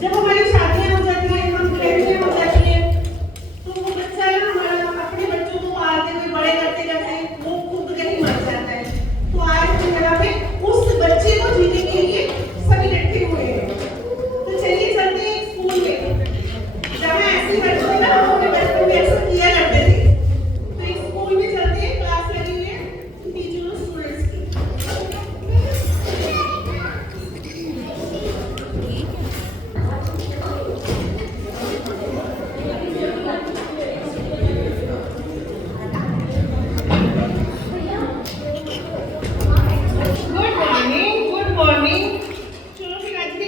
जब हमारी शादियां हो जाती है, हम प्रेगनेंट हो जाती है, तो वो बच्चा है हमारा, अपने बच्चों को पालते हुए बड़े करते करते वो खुद कहीं मर जाता है। तो आज हम यहाँ पे उस बच्चे को जीने के लिए सब इकट्ठे हुए हैं। तो चलिए चलते हैं स्कूल में, जहाँ ऐसी बच्चों ने ना हम अपने बचपन में ऐसा किया करते थे। तो एक स्कूल में चलते हैं, क्लास लगी हुई है टीचर और स्टूडेंट्स की।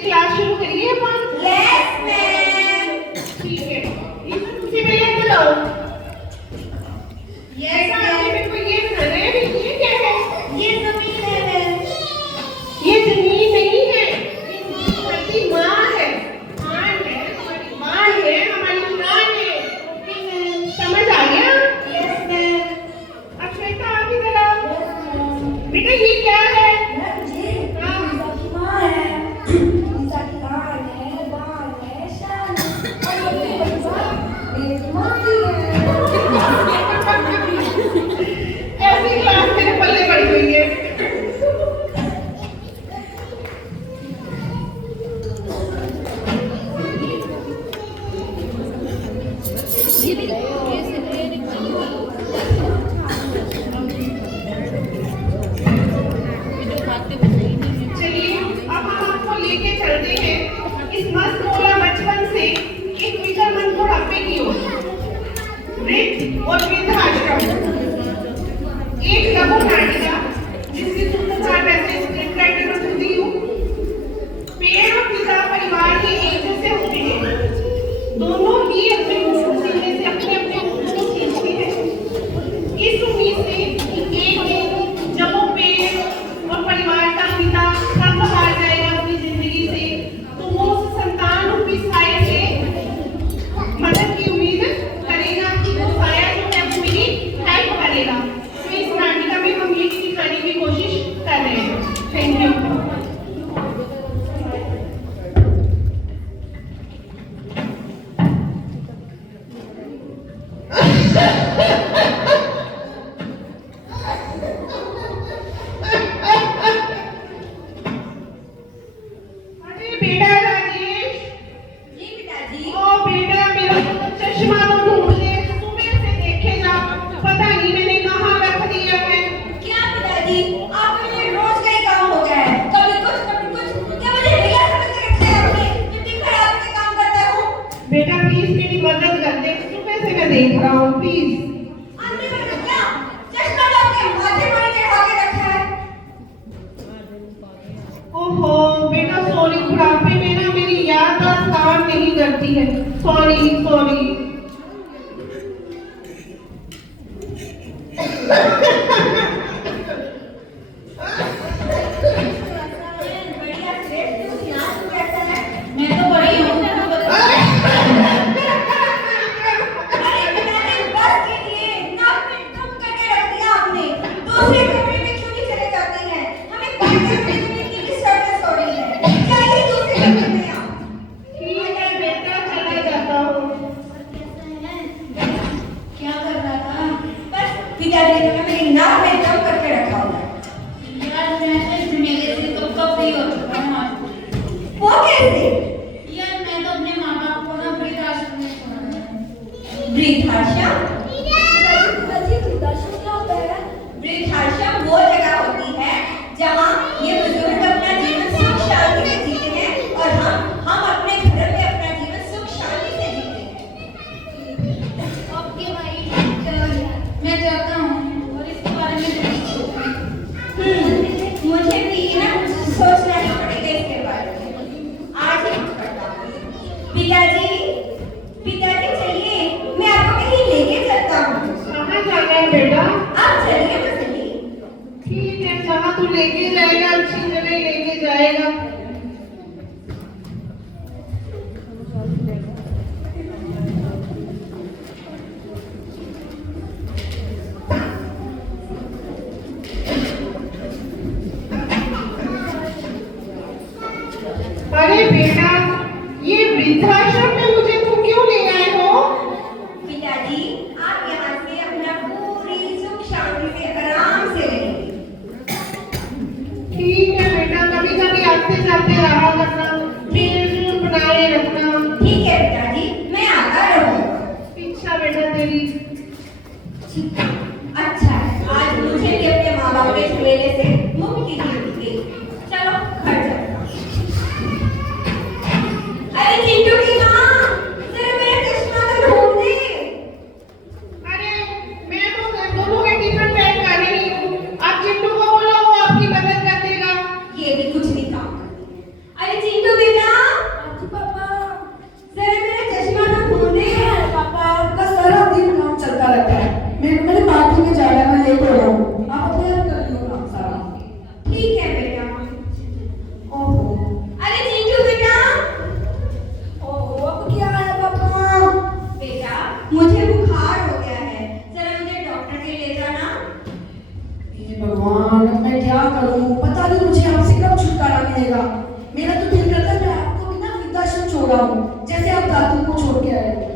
क्लास शुरू करिए अपन। Yes ma'am. ठीक है, ये तो तुझे पहले बताओ। Yes ma'am. मेरे को ये बताना है कि ये क्या है? ये जमीन है मैम। ये जमीन नहीं है, ये हमारी माँ है। माँ है, हमारी माँ है, हमारी माँ है। Okay ma'am. समझ आ गया? Yes ma'am. अब श्वेता आप इधर आओ। Yes ma'am. बेटा ये क्या है? मैम जी, हाँ। लीजा की माँ है। लीजा की आन है, बान है, शान है। और ये बड़ी बात मेरी माँ की है। ऐसी क्लास मेरे पल्ले पड़ गई है। चलिए अब हम आपको लेके चलते हैं इस मस्त भोला बचपन से एक विक्रमन बुढ़ापे की ओर। वृद्ध और वृद्धाश्रम, एक लघु नाटिका जिसकी सुंदरता वैसे स्क्रिप्ट राइटर और खुद ही हूँ। पेड़ और पिता परिवार के एक जैसे होते हैं, दोनों ही अपने मूल सीने से अपने अपने मूल को खींचते हैं। इस उम्मीद से कि एक दिन जब वो पेड़ और परिवार का पिता कब हार जाएगा अपनी जिंदगी से, तो वो उस संतान रूपी साया से मदद की उम्मीद करेगा कि वो साया जो है वो मेरी हेल्प करेगा। तो इस नाटिका में हम ये दिखाने की कोशिश कर रहे हैं। Thank you. अरे बेटा राजेश, जी पिताजी। ओ बेटा मेरा चश्मा तो ढूंढ ले, सुबह से देखे जा, पता नहीं मैंने कहाँ रख दिया है। क्या पिताजी, आपके लिए रोज का ही काम हो गया है। कभी कुछ कभी कुछ। क्या मुझे भैया समझ के रखते हैं आपने? कितनी खराब से काम करता हूँ। बेटा प्लीज मेरी मदद कर दे, सुबह से मैं देख रहा हूँ प्लीज। आंटी मैंने क्या? चश्मा तो आपके माथे पर चढ़ा के रखा है। ओहो बेटा सॉरी, बुढ़ापे में ना मेरी याददाश्त काम नहीं करती है। Sorry sorry. बढ़िया श्रेष्ठ तू नाच कैसा है? मैं तो बड़ी हूँ। अरे पिताजी बस कीजिए, नाक में दम करके रख दिया आपने। दूसरे कमरे में क्यों नहीं चले जाते हैं? हमें बातें करने की डिस्टर्बेंस हो रही है। जाइए दूसरे कमरे में आप। ठीक है बेटा, चला जाता हूँ। क्या कर रहा था? बस पिताजी ने मेरी नाक में दम करके रखा हुआ है। यार मैं तो इस मेले से कब फ्री हो चुका हूँ आज। वो कैसे? यार मैं तो अपने माँ बाप को ना वृद्धाश्रम में छोड़ा है। वृद्धाश्रम? पिताजी वृद्धाश्रम क्या होता है? वृद्धाश्रम वो जगह होती है जहाँ ये बुजुर्ग अपना जीवन सुख शांति से जीते हैं और हम अपने घर में अपना जीवन सुख शांति से जीते हैं। ओके भाई, मैं जाता हूँ और इसके बारे में जरूर सोचूंगी। मुझे भी ना सोचना ही पड़ेगा इसके बारे में। आज ही पढ़ता हूँ। पिताजी, पिताजी चलिए, मैं आपको कहीं लेके चलता हूँ। कहाँ जाना है बेटा? आप चलिए तो सही। ठीक है, जहाँ तू लेके जाएगा अच्छी जगह लेके जाएगा। अरे बेटा, ये वृद्धाश्रम में मुझे तुम क्यों ले आए हो? पिताजी, आप यहाँ से अपना पूरी सुख शांति से आराम से रहेंगे। ठीक है बेटा, कभी कभी आते जाते रहा करना, मेल बनाए रखना। ठीक है पिताजी, मैं आता रहूँगा। इच्छा बेटा तेरी। अच्छा, आज मुझे भी अपने माँ बाप के झमेले से मुक्ति मिल गई। चलो घर चलते हैं। अरे चिंटू की माँ, जरा मेरा चश्मा तो ढूंढ दे। अरे मैं तो दोनों के टिफिन पैक कर रही हूँ, आप चिंटू को बोलो, वो आपकी मदद कर देगा। ये भी कुछ नहीं काम करती। अरे चिंटू बेटा, पापा जरा मेरा चश्मा तो ढूंढ दे। पापा आपका सारा दिन काम चलता रहता है। मेरे पार्टी में जाना है, मैं लेट हो रहा हूँ। आप अपने आप कर लियो काम सारा। ठीक है बेटा। ओहो, अरे चिंटू बेटा, ओहो, अब क्या है पापा? बेटा मुझे बुखार हो गया है, जरा मुझे डॉक्टर के ले जाना। हे भगवान, अब मैं क्या करूँ? पता नहीं मुझे आपसे कब छुटकारा मिलेगा। मेरा तो दिल करता है मैं आपको बिना वृद्धाश्रम छोड़ा हूँ, जैसे आप दादू को छोड़ के आए।